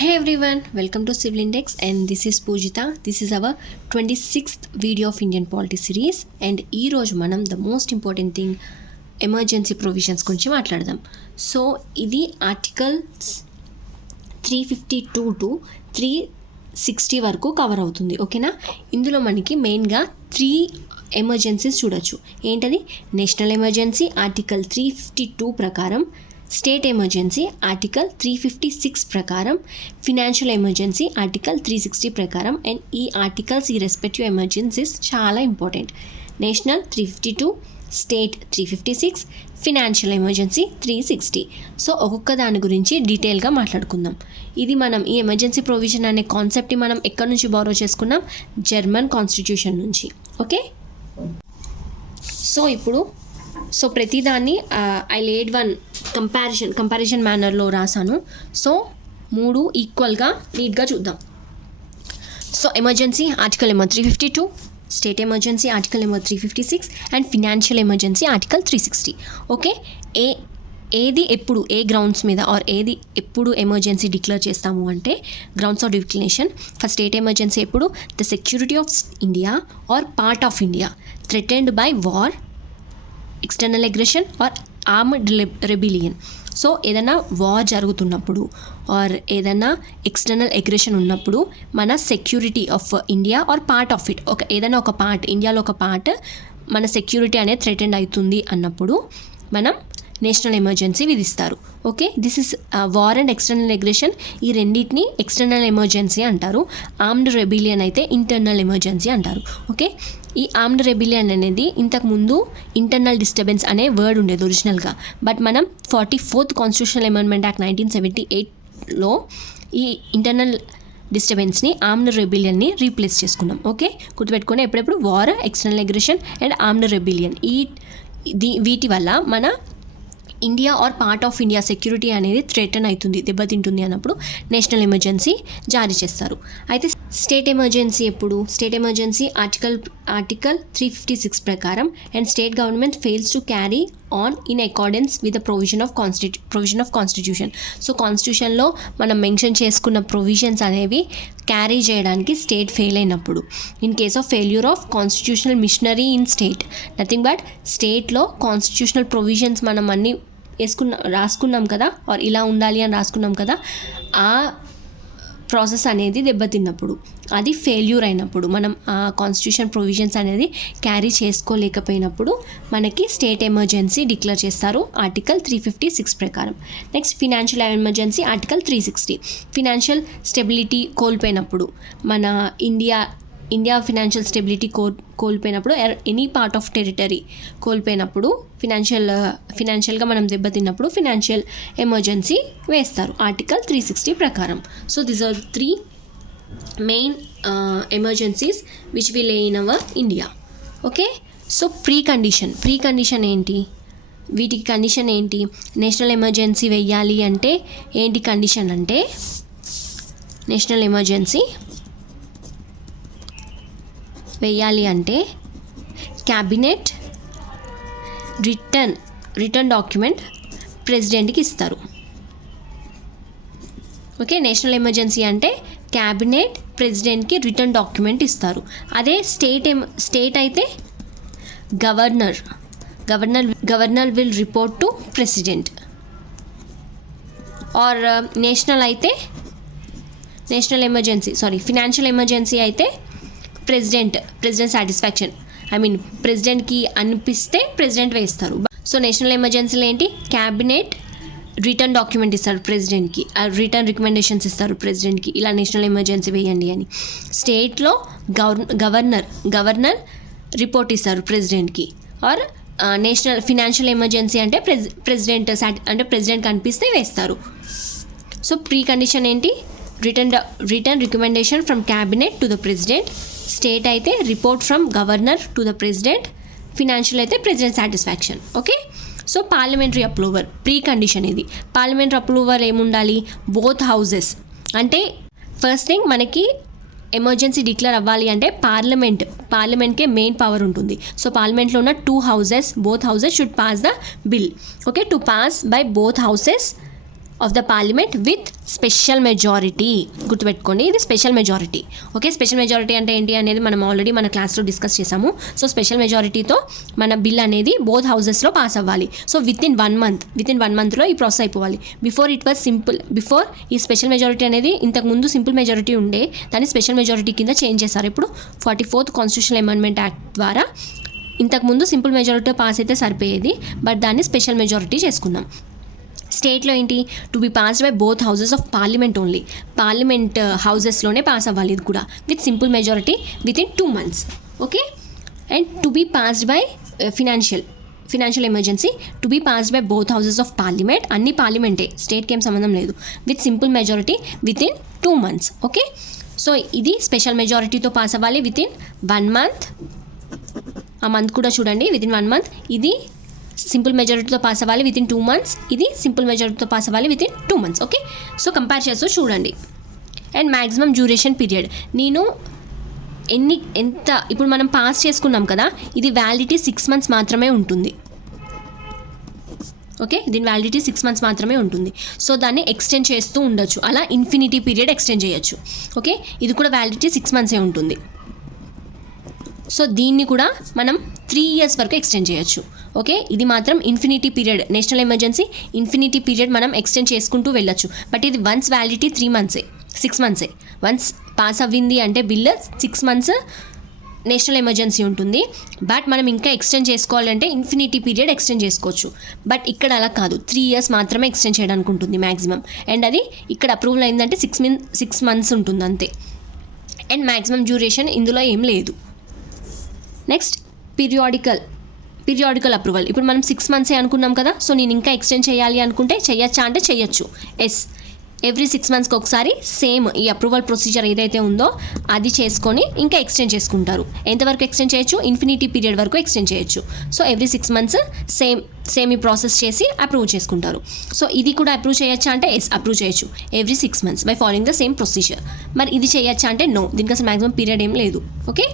Hey everyone, welcome to Civil Index and this is Poojita. This is our 26th video of Indian Polity series and ee roju manam the most important thing emergency provisions గురించి మాట్లాడదాం. So ఇది articles 352 to 360 వరకు cover అవుతుంది. ఓకేనా? ఇందులో మనకి మెయిన్గా 3 emergencies చూడొచ్చు. ఏంటది? నేషనల్ ఎమర్జెన్సీ ఆర్టికల్ 352 ప్రకారం, స్టేట్ ఎమర్జెన్సీ ఆర్టికల్ 356 ప్రకారం, ఫినాన్షియల్ ఎమర్జెన్సీ ఆర్టికల్ 360 ప్రకారం. అండ్ ఈ ఆర్టికల్స్, ఈ రెస్పెక్టివ్ ఎమర్జెన్సీస్ చాలా important. National 352, state 356, financial emergency 360. So ఒక్కొక్క దాని గురించి డీటెయిల్గా మాట్లాడుకుందాం. ఇది మనం ఈ ఎమర్జెన్సీ ప్రొవిజన్ అనే కాన్సెప్ట్ని మనం ఎక్కడి నుంచి బారో చేసుకున్నాం? జర్మన్ కాన్స్టిట్యూషన్ నుంచి. ఓకే, సో ప్రతిదాన్ని ఐ లేడ్ వన్ కంపారిజన్ మేనర్లో రాశాను. సో 3 ఈక్వల్గా నీట్గా చూద్దాం. So emergency article number 352, state emergency article number 356 and financial emergency article 360. Okay, ఏది ఎప్పుడు ఏ గ్రౌండ్స్ మీద ఆర్ ఏది ఎప్పుడు ఎమర్జెన్సీ డిక్లేర్ చేస్తాము అంటే, grounds of declaration for state emergency ఎప్పుడు the security of India or part of India threatened by war, external aggression or armed rebellion. So ఏదైనా war జరుగుతున్నప్పుడు ఆర్ ఏదైనా ఎక్స్టర్నల్ అగ్రెషన్ ఉన్నప్పుడు మన security of India or part of it, ఏదైనా ఒక part, ఇండియాలో ఒక పార్ట్ మన సెక్యూరిటీ అనేది థ్రెటెండ్ అవుతుంది అన్నప్పుడు మనం నేషనల్ ఎమర్జెన్సీ విధిస్తారు. Okay, this is war and external aggression, ఈ రెండింటిని ఎక్స్టర్నల్ ఎమర్జెన్సీ అంటారు. ఆర్మ్డ్ రెబిలియన్ అయితే ఇంటర్నల్ ఎమర్జెన్సీ అంటారు. ఓకే, ఈ ఆర్మ్డ్ రెబిలియన్ అనేది ఇంతకుముందు ఇంటర్నల్ డిస్టర్బెన్స్ అనే వర్డ్ ఉండేది ఒరిజినల్గా. బట్ మనం 44th కాన్స్టిట్యూషనల్ అమెండ్మెంట్ యాక్ట్ 1978లో ఈ ఇంటర్నల్ డిస్టర్బెన్స్ని ఆర్మ్డ్ రెబిలియన్ని రీప్లేస్ చేసుకున్నాం. ఓకే, గుర్తుపెట్టుకుని ఎప్పుడెప్పుడు war, external aggression and armed rebellion, వీటి వల్ల మన India or part of India security అనేది థ్రెటన్ అవుతుంది, దెబ్బతింటుంది అన్నప్పుడు నేషనల్ ఎమర్జెన్సీ జారీ చేస్తారు. అయితే స్టేట్ ఎమర్జెన్సీ ఎప్పుడు? స్టేట్ ఎమర్జెన్సీ ఆర్టికల్ 356 ప్రకారం and state government fails to carry on in accordance with the provision of constitution. So కాన్స్టిట్యూషన్లో మనం మెన్షన్ చేసుకున్న ప్రొవిజన్స్ అనేవి క్యారీ చేయడానికి స్టేట్ ఫెయిల్ అయినప్పుడు, in case of failure of constitutional machinery in state, nothing but స్టేట్లో constitutional provisions మనం అన్నీ రాసుకున్నాం కదా, ఆర్ ఇలా ఉండాలి అని రాసుకున్నాం కదా, ఆ ప్రాసెస్ అనేది దెబ్బతిన్నప్పుడు, అది ఫెయిల్యూర్ అయినప్పుడు, మనం ఆ కాన్స్టిట్యూషన్ ప్రొవిజన్స్ అనేది క్యారీ చేసుకోలేకపోయినప్పుడు మనకి స్టేట్ ఎమర్జెన్సీ డిక్లేర్ చేస్తారు ఆర్టికల్ 356 ప్రకారం. Next financial emergency article 360. Financial stability కోల్పోయినప్పుడు, మన ఇండియా ఫినాన్షియల్ స్టెబిలిటీ కోల్పోయినప్పుడు, ఎనీ పార్ట్ ఆఫ్ టెరిటరీ కోల్పోయినప్పుడు, ఫినాన్షియల్గా మనం దెబ్బతిన్నప్పుడు ఫినాన్షియల్ ఎమర్జెన్సీ వేస్తారు ఆర్టికల్ 360 ప్రకారం. So these are 3 main emergencies which will lay in our India. Okay, so pre condition ఏంటి? వీటికి కండిషన్ ఏంటి? నేషనల్ ఎమర్జెన్సీ వెయ్యాలి అంటే ఏంటి కండిషన్ అంటే, నేషనల్ ఎమర్జెన్సీ వెయ్యాలి అంటే క్యాబినెట్ రిటర్న్ డాక్యుమెంట్ ప్రెసిడెంట్కి ఇస్తారు. ఓకే, నేషనల్ ఎమర్జెన్సీ అంటే క్యాబినెట్ ప్రెసిడెంట్కి రిటర్న్ డాక్యుమెంట్ ఇస్తారు. అదే స్టేట్ అయితే governor will report to president. Are financial emergency అయితే ప్రెసిడెంట్ సాటిస్ఫాక్షన్, ప్రెసిడెంట్కి అనిపిస్తే ప్రెసిడెంట్ వేస్తారు. సో నేషనల్ ఎమర్జెన్సీలో ఏంటి? క్యాబినెట్ రిటర్న్ డాక్యుమెంట్ ఇస్తారు ప్రెసిడెంట్కి, రిటర్న్ రికమెండేషన్స్ ఇస్తారు ప్రెసిడెంట్కి, ఇలా నేషనల్ ఎమర్జెన్సీ వేయండి అని. స్టేట్లో గవర్నర్ రిపోర్ట్ ఇస్తారు ప్రెసిడెంట్కి. ఆర్ ఫినాన్షియల్ ఎమర్జెన్సీ అంటే ప్రెసిడెంట్ కనిపిస్తే వేస్తారు. సో ప్రీ కండిషన్ ఏంటి? Written recommendation from cabinet to the president. State అయితే report from governor to the president. Financial అయితే president satisfaction. Okay, so parliamentary approval pre condition ఇది. Parliamentary approval ఏముండాలి? Both houses. అంటే first thing, మనకి emergency declare అవ్వాలి అంటే పార్లమెంట్కే main power ఉంటుంది. సో పార్లమెంట్లో ఉన్న 2 houses, both houses should pass the bill. Okay, to pass by both houses of the parliament with special majority. గుర్తుపెట్టుకోండి, ఇది special majority. Okay, special majority అంటే ఏంటి అనేది మనం ఆల్రెడీ మన క్లాస్లో డిస్కస్ చేసాము. సో స్పెషల్ మెజారిటీతో మన బిల్ అనేది బోత్ హౌసెస్లో పాస్ అవ్వాలి. సో విత్ ఇన్ 1 మంత్లో ఈ ప్రాసెస్ అయిపోవాలి. Before it was simple. Before ఈ స్పెషల్ మెజారిటీ అనేది ఇంతకుముందు సింపుల్ మెజారిటీ ఉండే, దాన్ని స్పెషల్ మెజారిటీ కింద చేంజ్ చేశారు. ఇప్పుడు 44th కాన్స్టిట్యూషనల్ అమెండ్మెంట్ యాక్ట్ ద్వారా ఇంతకుముందు సింపుల్ మెజారిటీ పాస్ అయితే సరిపోయేది, బట్ దాన్ని స్పెషల్ మెజారిటీ చేసుకున్నాం. స్టేట్లో ఏంటి, to be passed by both houses of parliament only. Parliament హౌసెస్లోనే పాస్ అవ్వాలి ఇది కూడా, with simple majority with in 2 months. Okay, and to be passed by financial emergency to be passed by both houses of parliament. అన్ని పార్లమెంటే, స్టేట్కి ఏం సంబంధం లేదు. With simple majority with in 2 months. Okay, so ఇది స్పెషల్ మెజారిటీతో పాస్ అవ్వాలి విత్ ఇన్ 1 month. ఆ మంత్ కూడా చూడండి, విత్ ఇన్ 1 month. ఇది సింపుల్ మెజారిటీతో పాస్ అవ్వాలి విత్ ఇన్ 2 months. ఇది సింపుల్ మెజారిటీతో పాస్ అవ్వాలి with in 2 months. Okay, so compare చేస్తూ చూడండి. అండ్ మ్యాక్సిమం డ్యూరేషన్ పీరియడ్, నేను ఎంత ఇప్పుడు మనం పాస్ చేసుకున్నాం కదా, ఇది వ్యాలిడిటీ 6 months మాత్రమే ఉంటుంది. ఓకే, దీని వ్యాలిడిటీ 6 months మాత్రమే ఉంటుంది. సో దాన్ని ఎక్స్టెండ్ చేస్తూ ఉండొచ్చు, అలా ఇన్ఫినిటీ పీరియడ్ ఎక్స్టెండ్ చేయొచ్చు. ఓకే, ఇది కూడా వ్యాలిడిటీ 6 months ఉంటుంది. సో దీన్ని కూడా మనం 3 years వరకు ఎక్స్టెండ్ చేయొచ్చు. ఓకే, ఇది మాత్రం infinity period, national emergency infinity period మనం ఎక్స్టెండ్ చేసుకుంటూ వెళ్ళొచ్చు. బట్ ఇది once validity 6 months. Once pass అవ్వింది అంటే బిల్ 6 months నేషనల్ ఎమర్జెన్సీ ఉంటుంది. బట్ మనం ఇంకా ఎక్స్టెండ్ చేసుకోవాలంటే ఇన్ఫినిటీ పీరియడ్ ఎక్స్టెండ్ చేసుకోవచ్చు. బట్ ఇక్కడ అలా కాదు, 3 years మాత్రమే ఎక్స్టెండ్ చేయడానికి ఉంటుంది మ్యాక్సిమం. అండ్ అది ఇక్కడ అప్రూవల్ అయిందంటే 6 months ఉంటుంది అంతే. అండ్ మ్యాక్సిమం డ్యూరేషన్ ఇందులో ఏం లేదు. Next periodical approval. ఇప్పుడు మనం 6 months అనుకున్నాం కదా, సో నేను ఇంకా ఎక్స్టెండ్ చేయాలి అనుకుంటే చేయొచ్చా అంటే చేయొచ్చు. ఎస్, ఎవ్రీ 6 months ఒకసారి సేమ్ ఈ అప్రూవల్ ప్రొసీజర్ ఏదైతే ఉందో అది చేసుకొని ఇంకా ఎక్స్టెండ్ చేసుకుంటారు. ఎంతవరకు ఎక్స్టెండ్ చేయొచ్చు, ఇన్ఫినిటీ పీరియడ్ వరకు ఎక్స్టెండ్ చేయొచ్చు. సో ఎవ్రీ 6 months సేమ్ ఈ ప్రాసెస్ చేసి అప్రూవ్ చేసుకుంటారు. సో ఇది కూడా అప్రూవ్ చేయొచ్చా అంటే ఎస్, అప్రూవ్ చేయొచ్చు every 6 months by following the same procedure. మరి ఇది చేయొచ్చా అంటే నో, దీనికి అసలు మ్యాక్సిమం పీరియడ్ ఏం లేదు. ఓకే,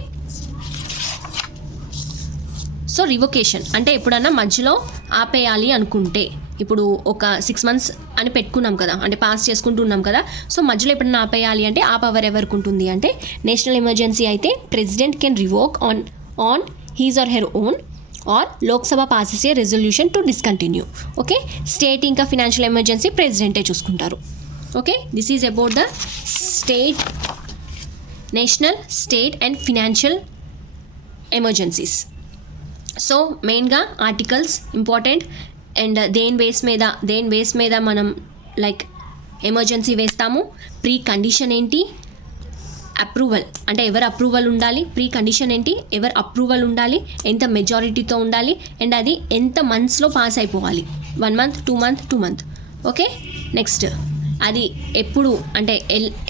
సో రివొకేషన్ అంటే ఎప్పుడన్నా మధ్యలో ఆపేయాలి అనుకుంటే, ఇప్పుడు ఒక 6 months అని పెట్టుకున్నాం కదా, అంటే పాస్ చేసుకుంటూ ఉన్నాం కదా, సో మధ్యలో ఎప్పుడన్నా ఆపేయాలి అంటే ఆ పవర్ ఎవరికి ఉంటుంది అంటే, నేషనల్ ఎమర్జెన్సీ అయితే president can revoke on his or her own or Lok Sabha passes a resolution to discontinue. Okay, state ఇంకా ఫినాన్షియల్ ఎమర్జెన్సీ ప్రెసిడెంటే చూసుకుంటారు. Okay, this is about the state, national, state and financial emergencies. So మెయిన్గా articles important. And దేని base మీద మనం like emergency వేస్తాము, pre condition ఏంటి, approval అంటే ఎవరు అప్రూవల్ ఉండాలి, ప్రీ కండిషన్ ఏంటి, ఎవరు అప్రూవల్ ఉండాలి, ఎంత మెజారిటీతో ఉండాలి, అండ్ అది ఎంత మంత్స్లో పాస్ అయిపోవాలి, 1 month 2 month 2 month. Okay, next అది ఎప్పుడు అంటే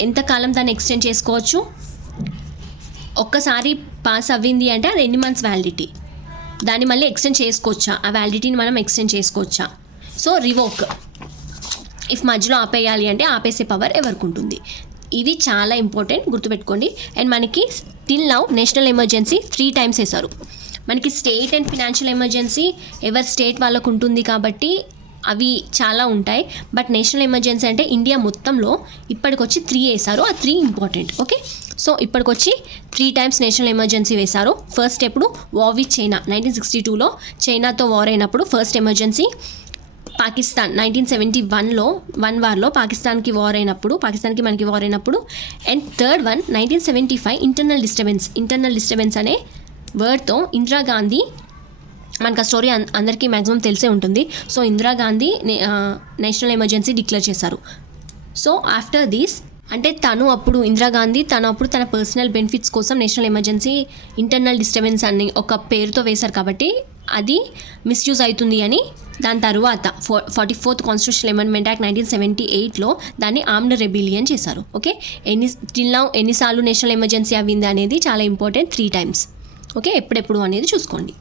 ఎంతకాలం దాన్ని ఎక్స్టెండ్ చేసుకోవచ్చు, ఒక్కసారి పాస్ అవ్వింది అంటే అది ఎన్ని మంత్స్ వ్యాలిడిటీ, దాన్ని మళ్ళీ ఎక్స్టెండ్ చేసుకోవచ్చా, ఆ వ్యాలిడిటీని మనం ఎక్స్టెండ్ చేసుకోవచ్చా. సో రివోక్, ఇఫ్ మధ్యలో ఆపేయాలి అంటే ఆపేసే పవర్ ఎవరికి ఉంటుంది. ఇవి చాలా ఇంపార్టెంట్, గుర్తుపెట్టుకోండి. అండ్ మనకి till now national emergency 3 times వేశారు. మనకి స్టేట్ అండ్ ఫినాన్షియల్ ఎమర్జెన్సీ ఎవరి స్టేట్ వాళ్ళకు ఉంటుంది కాబట్టి అవి చాలా ఉంటాయి. బట్ నేషనల్ ఎమర్జెన్సీ అంటే ఇండియా మొత్తంలో ఇప్పటికొచ్చి 3 వేశారు, ఆ 3 ఇంపార్టెంట్. ఓకే, సో ఇప్పటికొచ్చి 3 times నేషనల్ ఎమర్జెన్సీ వేశారు. ఫస్ట్ ఎప్పుడు వార్ విత్ చైనా 1962లో చైనాతో వార్ అయినప్పుడు ఫస్ట్ ఎమర్జెన్సీ. పాకిస్తాన్ 1971లో 1 వార్లో పాకిస్తాన్కి మనకి వార్ అయినప్పుడు. And third one 1975 internal disturbance అనే వర్డ్తో ఇందిరాగాంధీ, మనకు ఆ స్టోరీ అందరికీ మ్యాక్సిమం తెలిసే ఉంటుంది. So Indira Gandhi national emergency declare చేశారు. సో ఆఫ్టర్ దిస్ అంటే ఇందిరాగాంధీ అప్పుడు తన పర్సనల్ బెనిఫిట్స్ కోసం నేషనల్ ఎమర్జెన్సీ ఇంటర్నల్ డిస్టర్బెన్స్ అని ఒక పేరుతో వేశారు కాబట్టి అది మిస్యూజ్ అవుతుంది అని దాని తర్వాత 44th కాన్స్టిట్యూషనల్ అమెండ్మెంట్ యాక్ట్ 1978లో దాన్ని ఆర్మ్డ్ రెబిలియన్ చేశారు. ఓకే, ఎన్నిసార్లు నేషనల్ ఎమర్జెన్సీ అవ్వింది అనేది చాలా ఇంపార్టెంట్, 3 times. ఓకే, ఎప్పుడెప్పుడు అనేది చూసుకోండి.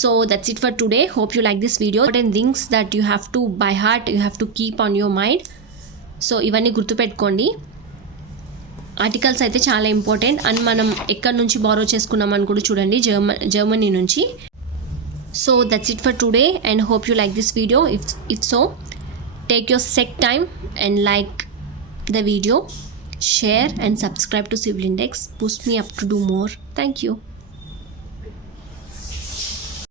So that's it for today. Hope you like this video. Certain things that you have to by heart, you have to keep on your mind. So ఇవన్నీ గుర్తుపెట్టుకోండి. Articles అయితే చాలా important. And మనం ఎక్కడి నుంచి బారో చేసుకున్నామని కూడా చూడండి, జర్మనీ నుంచి. So that's it for today and hope you like this video. If so, take your sick time and like the video, share and subscribe to Civil Index. Boost me up to do more. Thank you.